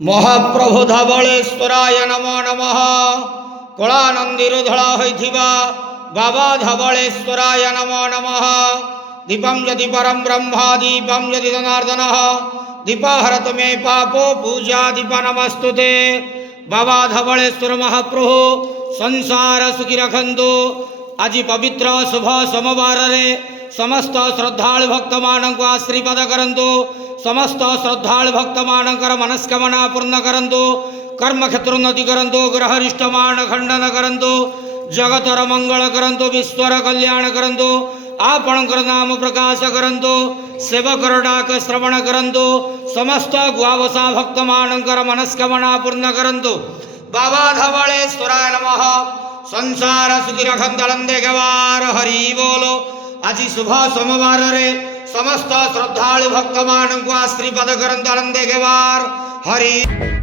महाप्रभु धवलेश्वराय नमो नमः। कलानंदीरुधला होइथिबा बाबा धवलेश्वराय नमो नमः। दीपं यदि परम ब्रह्मा दीपं यदि जनार्दनः दीपहरत मे पापो पूजा दीप नमस्तुते। बाबा धवलेश्वर महाप्रभु संसार सुखी रखंतु। आज पवित्र शुभ सोमवार रे समस्त श्रद्धालु भक्त मानक आशीर्वाद करंतु। समस्त श्रद्धालु भक्त मानकर मनस्कामना पूर्ण करंतु। कर्म क्षेत्र उन्नति करंतु। ग्रह रिष्टमान खंडन करंतु। जगतर मंगल करंतु। विश्वर कल्याण करंतु। आपणकर नाम प्रकाश करंतु। सेवकर डाक श्रवण करंतु। समस्त गुआवसा भक्त मानकर मनस्कामना पूर्ण करंतु। बाबा धवलेश्वराय नमः। संसार सुखी रखंतलंदे गवार हरि बोलो। आज शुभ सोमवार रे समस्त श्रद्धालु भक्त मानक आशीर्वाद करंतलंदे गवार हरि।